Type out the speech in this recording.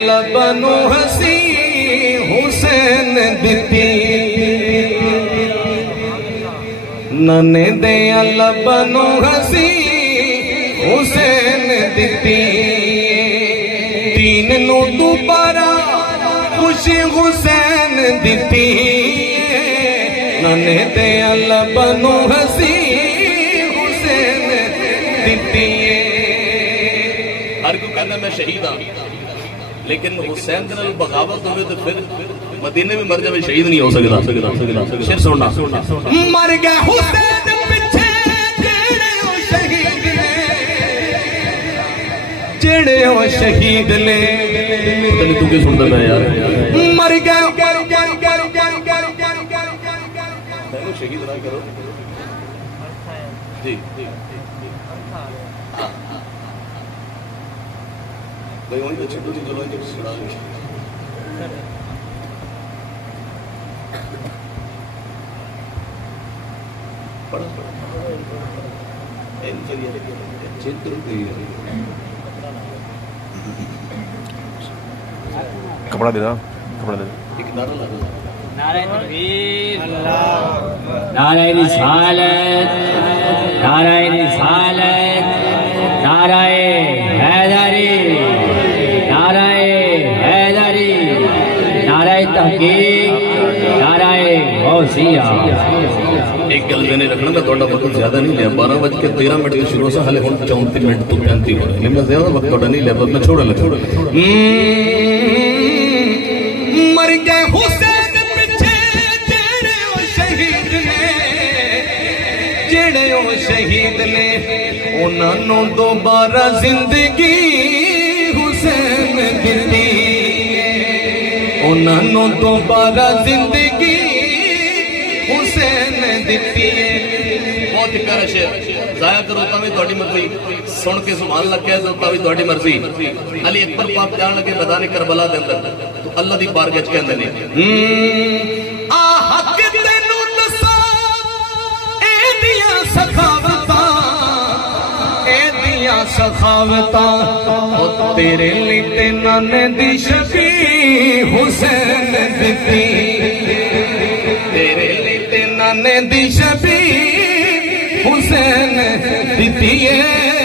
बनो हसी हुसैन दिती नने दे बनो हसी हुसैन दिती तीन नो दोबारा खुशी हुसैन दिती नने दे बनो हसी हुसैन दिती। हर को कहना मैं शहीद हाँ, लेकिन हुसैन के नाल बगावत हो तो फिर मदीने में मर जाए शहीद नहीं हो सकता। शेर सुनना मर गया हुसैन पिछे जेड़े हो शहीद ने तू क्या सुनता मैं यार मर गया शहीद ना करो जी भाई वहीं तो छोटू जी चलो जब सुना पढ़ा कपड़ा दे दो, कपड़ा दे दो। एक नारा लगा नारे तकबीर, नारे रिसालत, नारे रिसालत, नारे हैदरी, नारे हैदरी, नारे तहकीक, नारे गौसिया। एक गल मैंने रखना मैं थोड़ा वक्त ज्यादा नहीं लिया 12:13 की शुरू से हाले 34 मिनट तो 35 हो रहे मैं ज्यादा वक्त थोड़ा नहीं लिया मैं छोड़ लगा मर गए हुसैन पिछे जेड़े ओ शहीद ने जेड़े ओ शहीद ने उन्हां नूं दोबारा जिंदगी हुसैन दिती उन्हां नूं दोबारा जिंदगी हुसैन दिती है। बहुत ही प्यारा शेर जाया करो ता भी थोड़ी मर्जी सुन के सुभान अल्लाह कह दो ता भी थोड़ी मर्जी। अली अकबर पाक जान लगे मैदान करबला दे अंदर तो अल्लाह दी बारगाह च कहंदे ने आ हक तैनू दसा ए दियां सखावतां ओ तेरे लिए ते नाने दी शफी हुसैन दिती तेरे लिए ते नाने दी शफी हुसैन दिती है।